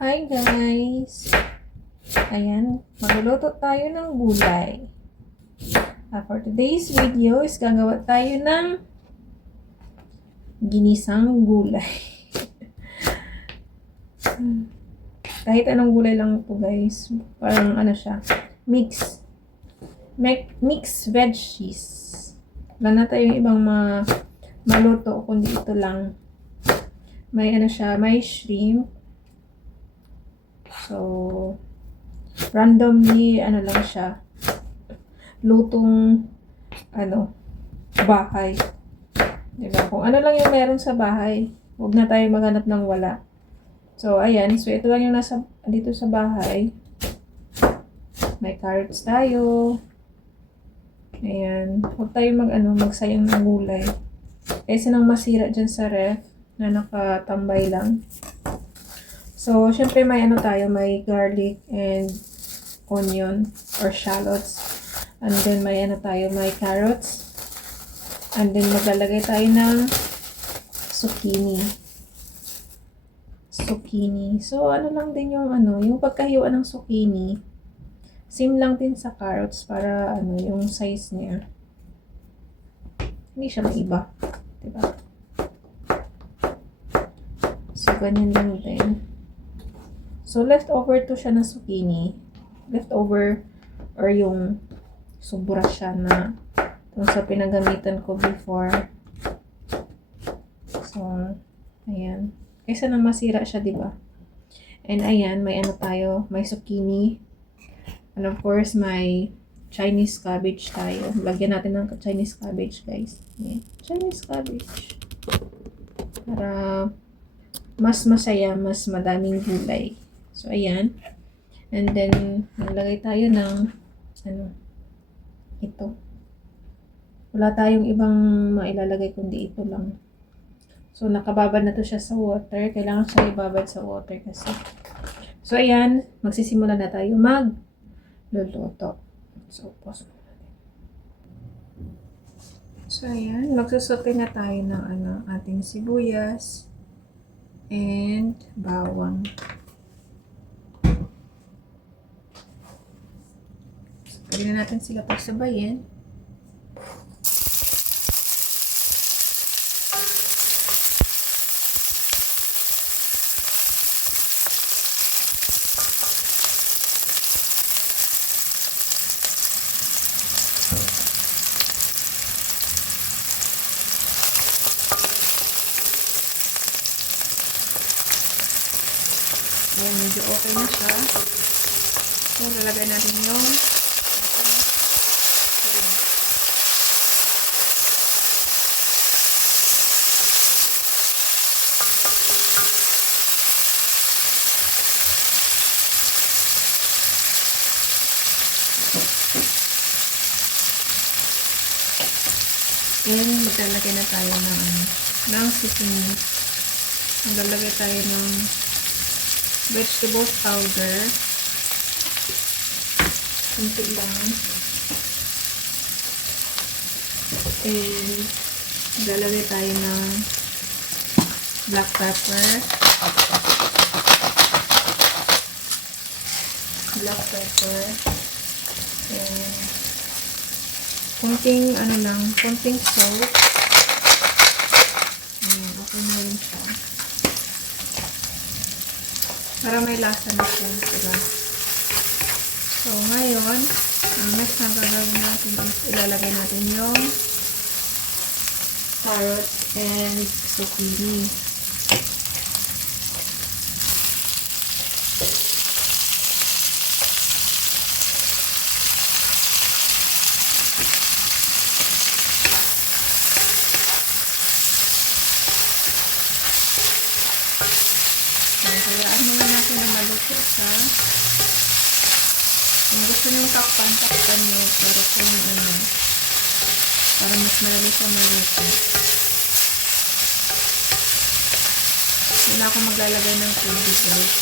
Hi guys! Ayan, magluluto tayo ng gulay. For today's video is gagawa tayo ng ginisang gulay. Kahit anong gulay lang po guys. Parang ano siya, mix veggies. Wala na tayong ibang maluto kundi ito lang. May ano siya, may shrimp. So, randomly, ano lang siya, lutong, bahay. Diba? Kung ano lang yung meron sa bahay, huwag na tayo maghanap ng wala. So, ayan. So, ito lang yung nasa, dito sa bahay. May carrots tayo. Ayan. Huwag tayo magsayang ng gulay. Kasi nang masira dyan sa ref, na nakatambay lang. So, syempre may may garlic and onion or shallots. And then may may carrots. And then maglalagay tayo ng zucchini. So, lang din yung yung pagkahiwaan ng zucchini. Same lang din sa carrots para yung size niya. Hindi siya maiba. Diba? So, ganyan lang din. So, leftover to siya na zucchini. Leftover or yung sobra siya na sa pinagamitan ko before. So, ayan. Kaysa na masira siya, diba? And ayan, may may zucchini. And of course, may Chinese cabbage tayo. Lagyan natin ng Chinese cabbage, guys. Ayan. Chinese cabbage. Para mas masaya, mas madaming gulay. So, ayan. And then, naglagay tayo ng, ito. Wala tayong ibang mailalagay kundi ito lang. So, nakababad na to siya sa water. Kailangan siya ibabad sa water kasi. So, ayan. Magsisimula na tayo magluluto. So, pause mo natin. So, ayan. Magsusote na tayo ng ating sibuyas and bawang. Pwede na natin sila pagsabayin. Ayan, medyo okay na siya. So, lalagay natin yung and maglalagay na tayo ng seasoning. Maglalagay tayo ng vegetable powder. Kunti lang. And maglalagay tayo ng black pepper. And konting konting salt. Ayan, okay na yun siya. Para may lasa na siya, diba? So, ngayon, ang next na gagawin natin is ilalagay natin yung carrots and zucchini. Hayaan muna natin na maluto siya. Kung gusto nyo takpan nyo para para mas madali siya maluto. Hindi na ako maglalagay ng tubig guys.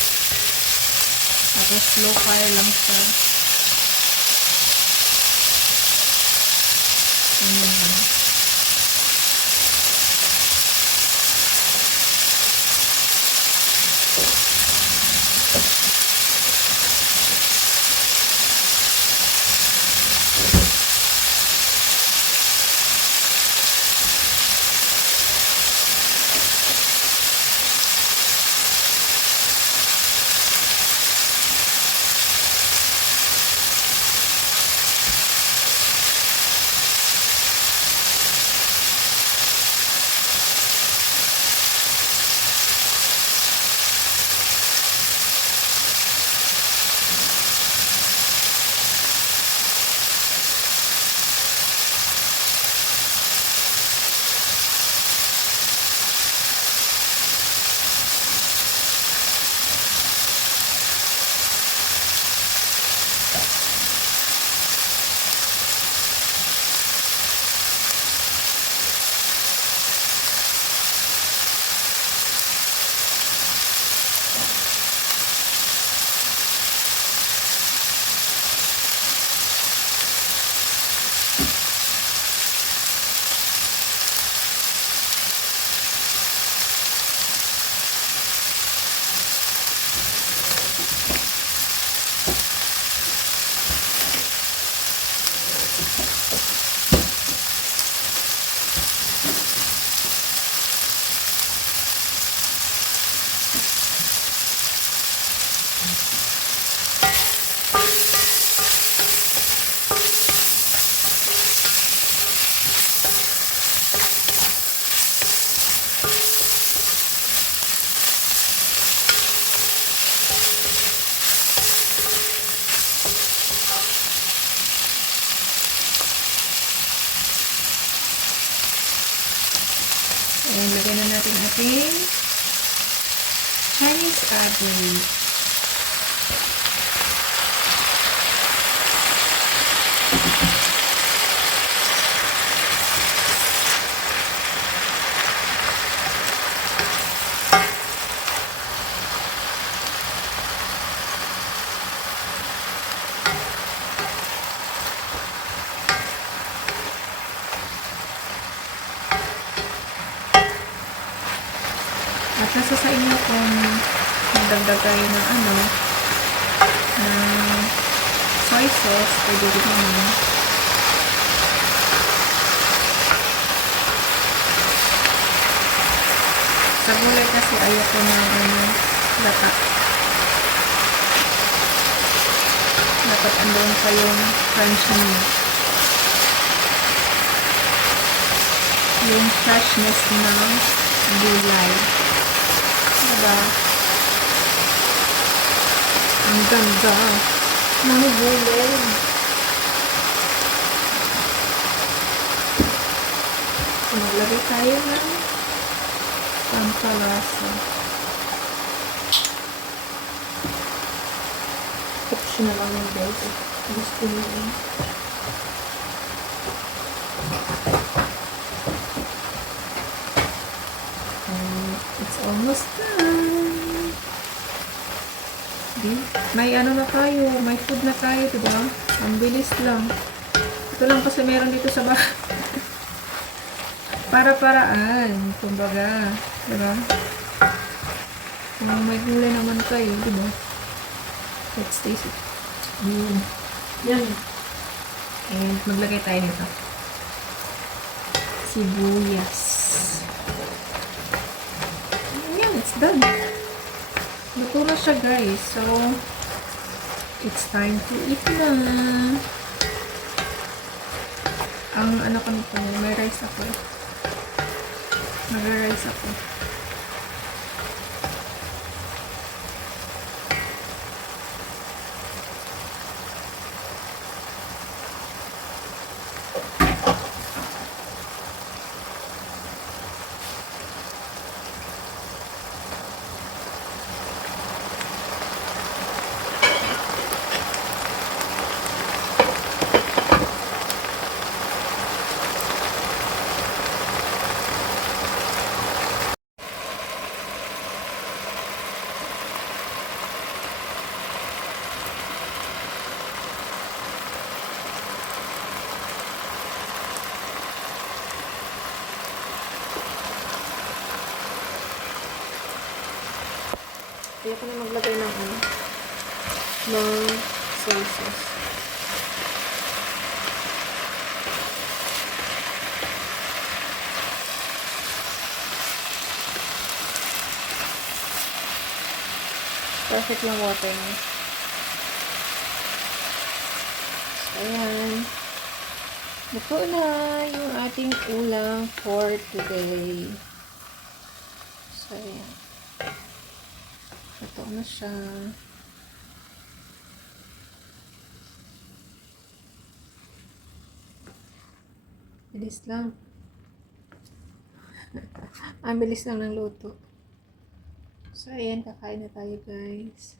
Tapos slow fire lang siya. Ganyan lang. And lagyan na natin ating Chinese cabbage. At nasa sa inyo kung magdagdag tayo ng ng soy sauce, pwede rin naman. Sa gulay kasi ayoko na lata. Dapat andun pa yung crunchy niya. Yung freshness ng gulay. Diba? Ang ganda ng gulay. Maglagay tayo ng pampalasa. Optional lang yung guys. Gusto nyo eh. It's almost done. May na tayo. May food na tayo, diba? Ang bilis lang. Ito lang kasi meron dito sa bahay. Para-paraan. Kumbaga. Diba? Kung may gulay naman kayo, diba? Let's taste it. Yan. And maglagay tayo nito. Sibuyas. It's done. Luto na siya guys. So, it's time to eat na. Ang ko nito, may rice ako eh. Mag-rice ako. Kaya ko na maglagay ng soy sauce. Perfect lang water niya. So, ayan. Luto na yung ating ulam for today. So, ayan. Luto na siya. Bilis lang. Ang bilis lang ng luto. So, ayan. Kakain na tayo, guys.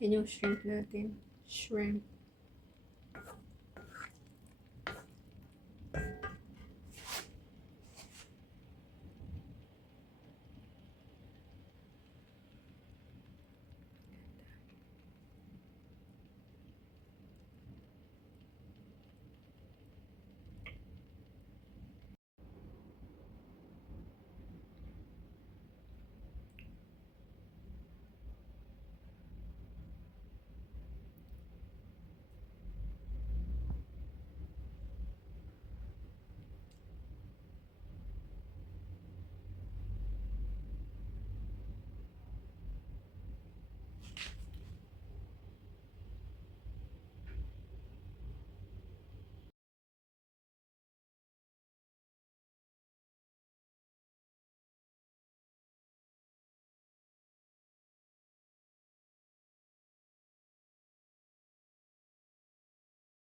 Yan yung shrimp natin. Shrimp.